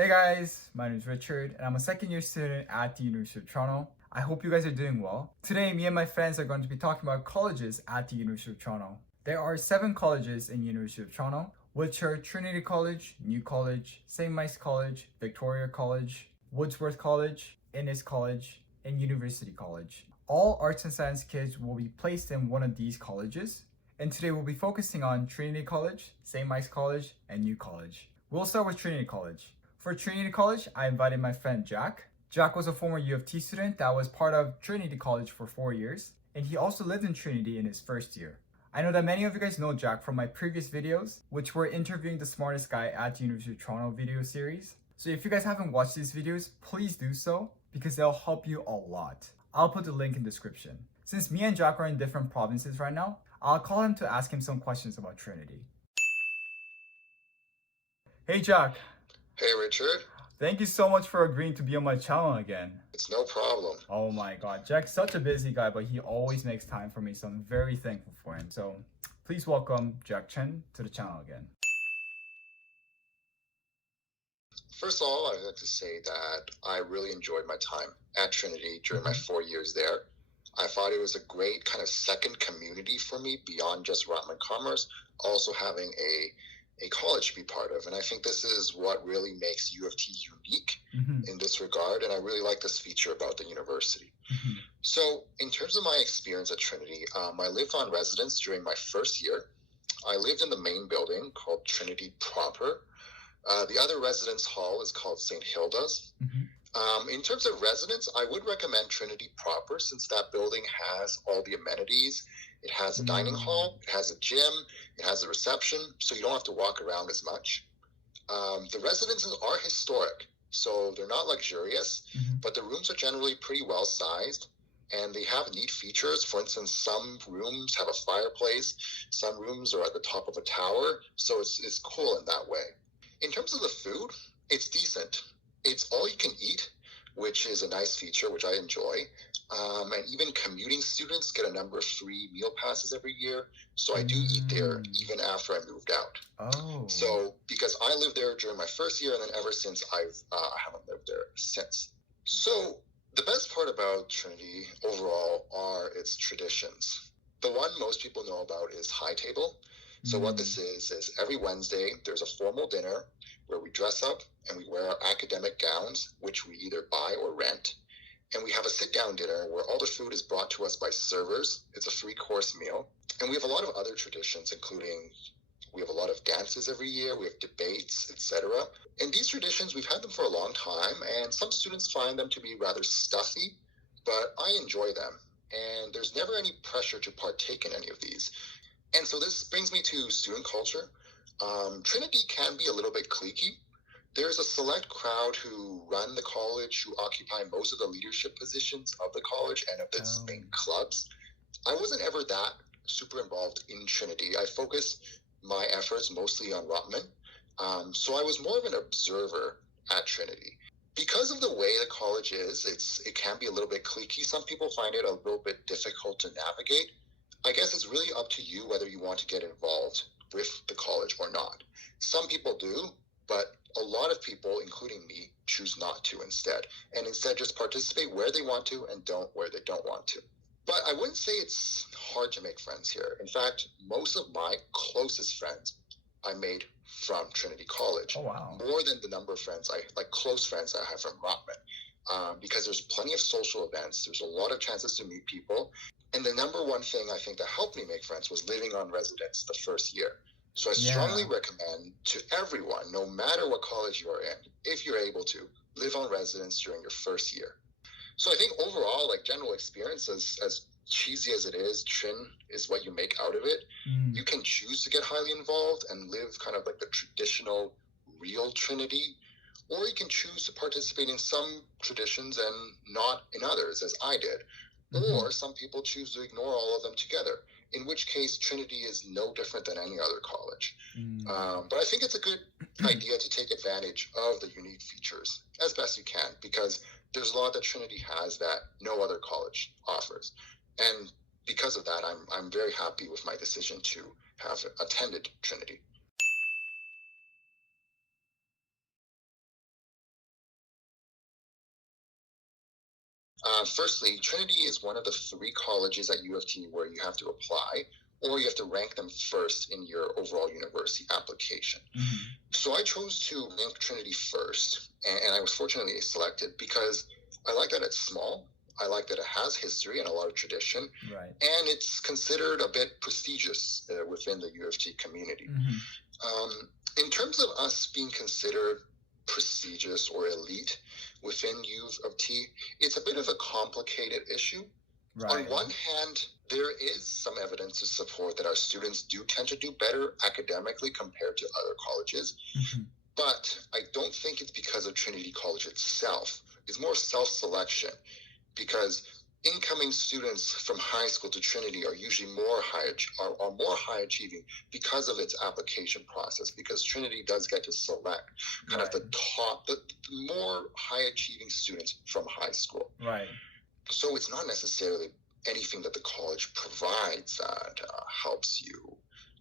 Hey guys, my name is Richard and I'm a second year student at the University of Toronto. I hope you guys are doing well. Today, me and my friends are going to be talking about colleges at the University of Toronto. There are 7 colleges in University of Toronto, which are Trinity College, New College, St.Mikes College, Victoria College, Wordsworth College, Innis College, and University College. All arts and science kids will be placed in one of these colleges. And today we'll be focusing on Trinity College, St.Mikes College, and New College. We'll start with Trinity College. For Trinity College, I invited my friend Jack. Jack was a former UofT student that was part of Trinity College for 4 years, and he also lived in Trinity in his first year. I know that many of you guys know Jack from my previous videos, which were interviewing the smartest guy at the University of Toronto video series. So if you guys haven't watched these videos, please do so, because they'll help you a lot. I'll put the link in the description. Since me and Jack are in different provinces right now, I'll call him to ask him some questions about Trinity. Hey Jack. Hey Richard. Thank you so much for agreeing to be on my channel again. It's no problem. Oh my god, Jack's such a busy guy, but he always makes time for me, so I'm very thankful for him. So please welcome Jack Chen to the channel again. First of all, I'd like to say that I really enjoyed my time at Trinity during my 4 years there. I thought it was a great kind of second community for me beyond just Rotman Commerce, also having a college to be part of. And I think this is what really makes UofT unique in this regard. And I really like this feature about the university. So in terms of my experience at Trinity, I lived on residence during my first year. I lived in the main building called Trinity proper. The other residence hall is called St. Hilda's. In terms of residence, I would recommend Trinity proper since that building has all the amenities. It has a dining hall, it has a gym, it has a reception, so you don't have to walk around as much. The residences are historic, so they're not luxurious, but the rooms are generally pretty well sized, and they have neat features. For instance, some rooms have a fireplace, some rooms are at the top of a tower, so it's cool in that way. In terms of the food, it's decent. It's all you can eat, which is a nice feature, which I enjoy. And even commuting students get a number of free meal passes every year. So I do eat there even after I moved out. Oh. So because I lived there during my first year, and then ever since I haven't lived there since. So the best part about Trinity overall are its traditions. The one most people know about is High Table. So what this is every Wednesday, there's a formal dinner where we dress up and we wear our academic gowns, which we either buy or rent. And we have a sit-down dinner where all the food is brought to us by servers. It's a 3-course meal. And we have a lot of other traditions, including we have a lot of dances every year, we have debates, etc. And these traditions, we've had them for a long time, and some students find them to be rather stuffy, but I enjoy them. And there's never any pressure to partake in any of these. And so this brings me to student culture. Trinity can be a little bit cliquey. There's a select crowd who run the college, who occupy most of the leadership positions of the college and of its main clubs. I wasn't ever that super involved in Trinity. I focused my efforts mostly on Rotman. So I was more of an observer at Trinity. Because of the way the college is, it can be a little bit cliquey. Some people find it a little bit difficult to navigate. I guess it's really up to you whether you want to get involved with the college or not. Some people do, but a lot of people, including me, choose not to instead. And instead just participate where they want to and don't where they don't want to. But I wouldn't say it's hard to make friends here. In fact, most of my closest friends I made from Trinity College. Oh, wow. More than the number of friends close friends I have from Rotman. Because there's plenty of social events. There's a lot of chances to meet people. And the number one thing I think that helped me make friends was living on residence the first year. So I strongly recommend to everyone, no matter what college you are in, if you're able to, live on residence during your first year. So I think overall, general experience, as cheesy as it is, Trin is what you make out of it. You can choose to get highly involved and live kind of like the traditional, real Trinity, or you can choose to participate in some traditions and not in others, as I did. Or some people choose to ignore all of them together, in which case Trinity is no different than any other college. But I think it's a good idea to take advantage of the unique features as best you can, because there's a lot that Trinity has that no other college offers. And because of that, I'm very happy with my decision to have attended Trinity. Firstly, Trinity is one of the 3 colleges at UofT where you have to apply, or you have to rank them first in your overall university application. So I chose to rank Trinity first, and I was fortunately selected because I like that it's small. I like that it has history and a lot of tradition, Right. and it's considered a bit prestigious within the UofT community. In terms of us being considered prestigious or elite within UofT, it's a bit of a complicated issue. Right. On one hand, there is some evidence to support that our students do tend to do better academically compared to other colleges, but I don't think it's because of Trinity College itself. It's more self-selection, because incoming students from high school to Trinity are usually more high achieving because of its application process, because Trinity does get to select kind of the more high achieving students from high school. Right. So it's not necessarily anything that the college provides that helps you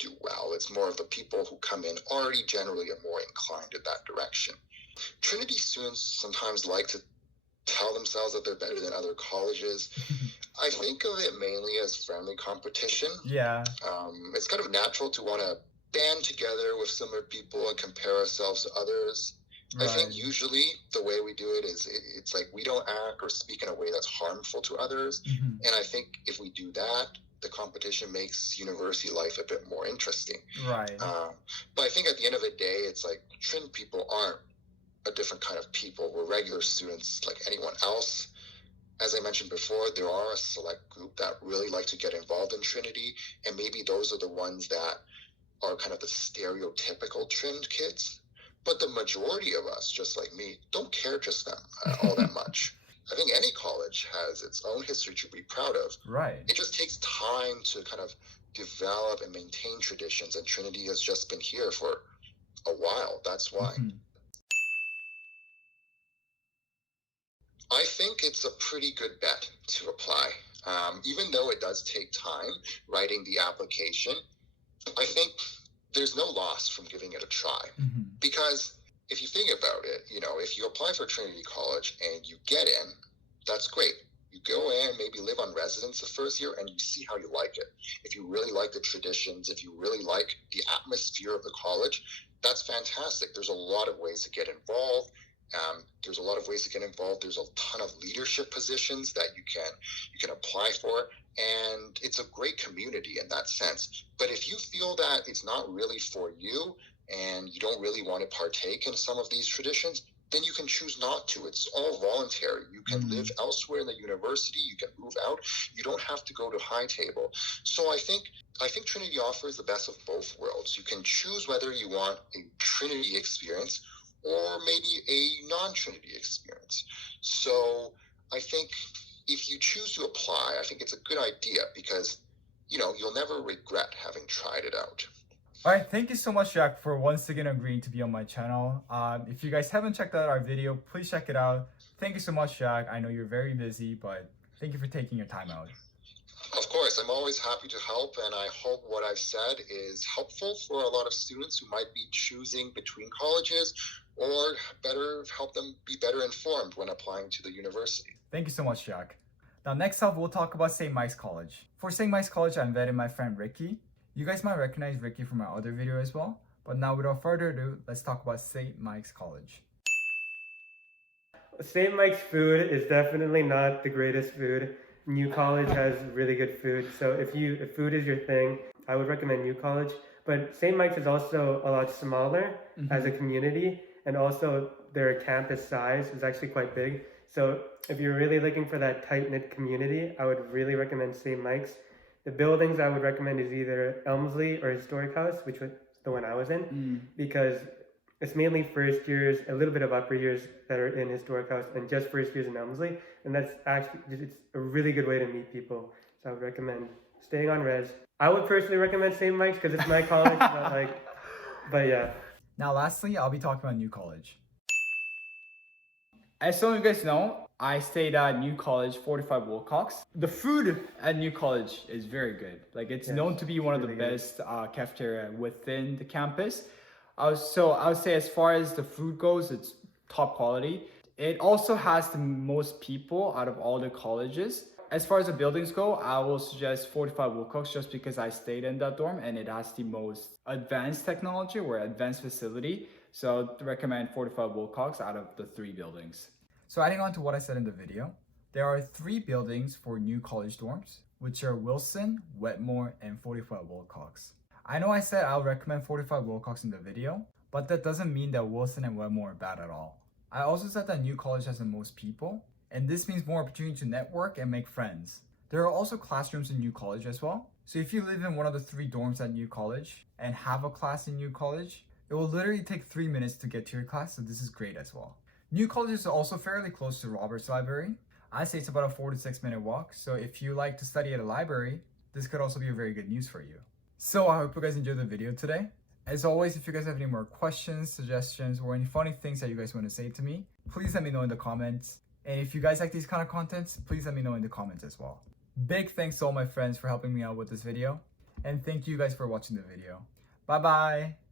do well. It's more of the people who come in already generally are more inclined in that direction. Trinity students sometimes like to tell themselves that they're better than other colleges. I think of it mainly as friendly competition. Yeah. It's kind of natural to want to band together with similar people and compare ourselves to others. Right. I think usually the way we do it is it's like we don't act or speak in a way that's harmful to others. And I think if we do that, the competition makes university life a bit more interesting. Right. But I think at the end of the day, it's like Trin people aren't a different kind of people. We're regular students like anyone else. As I mentioned before, there are a select group that really like to get involved in Trinity, and maybe those are the ones that are kind of the stereotypical Trin kids. But the majority of us, just like me, don't care just all that much. I think any college has its own history to be proud of. Right. It just takes time to kind of develop and maintain traditions, and Trinity has just been here for a while. That's why. I think it's a pretty good bet to apply. Even though it does take time writing the application, I think there's no loss from giving it a try. Because if you think about it, if you apply for Trinity College and you get in, that's great. You go in, maybe live on residence the first year, and you see how you like it. If you really like the traditions, if you really like the atmosphere of the college, that's fantastic. There's a lot of ways to get involved. There's a a ton of leadership positions that you can apply for, and it's a great community in that sense. But if you feel that it's not really for you and you don't really want to partake in some of these traditions, then you can choose not to. It's all voluntary. You can live elsewhere in the university. You can move out. You don't have to go to high table. So I think Trinity offers the best of both worlds. You can choose whether you want a Trinity experience or maybe a non-Trinity experience. So I think if you choose to apply, I think it's a good idea because, you'll never regret having tried it out. All right, thank you so much, Jack, for once again agreeing to be on my channel. If you guys haven't checked out our video, please check it out. Thank you so much, Jack. I know you're very busy, but thank you for taking your time out. Of course, I'm always happy to help, and I hope what I've said is helpful for a lot of students who might be choosing between colleges, or help them be better informed when applying to the university. Thank you so much, Jack. Now, next up, we'll talk about St.Mikes College. For St.Mikes College, I invited my friend Ricky. You guys might recognize Ricky from my other video as well. But now, without further ado, let's talk about St.Mikes College. St.Mikes food is definitely not the greatest food. New College has really good food. So if food is your thing, I would recommend New College. But St.Mikes is also a lot smaller as a community, and also their campus size is actually quite big. So if you're really looking for that tight-knit community, I would really recommend St.Mikes. The buildings I would recommend is either Elmsley or Historic House, which was the one I was in, because it's mainly first years, a little bit of upper years that are in Historic House, and just first years in Elmsley. And that's actually, it's a really good way to meet people. So I would recommend staying on res. I would personally recommend St.Mikes because it's my college, but yeah. Now, lastly, I'll be talking about New College. As some of you guys know, I stayed at New College 45 Wilcox. The food at New College is very good. It's known to be one of the best cafeteria within the campus. So I would say as far as the food goes, it's top quality. It also has the most people out of all the colleges. As far as the buildings go, I will suggest 45 Wilcox just because I stayed in that dorm and it has the most advanced technology or advanced facility. So I recommend 45 Wilcox out of the 3 buildings. So adding on to what I said in the video, there are 3 buildings for new college dorms, which are Wilson, Wetmore, and 45 Wilcox. I know I said I'll recommend 45 Wilcox in the video, but that doesn't mean that Wilson and Wetmore are bad at all. I also said that new college has the most people, and this means more opportunity to network and make friends. There are also classrooms in new college as well. So if you live in one of the 3 dorms at new college and have a class in new college, it will literally take 3 minutes to get to your class, so this is great as well. New college is also fairly close to Roberts Library. I say it's about a 4 to 6 minute walk, so if you like to study at a library, this could also be a very good news for you. So I hope you guys enjoyed the video today. As always, if you guys have any more questions, suggestions, or any funny things that you guys want to say to me, please let me know in the comments. And if you guys like these kind of contents, please let me know in the comments as well. Big thanks to all my friends for helping me out with this video. And thank you guys for watching the video. Bye bye!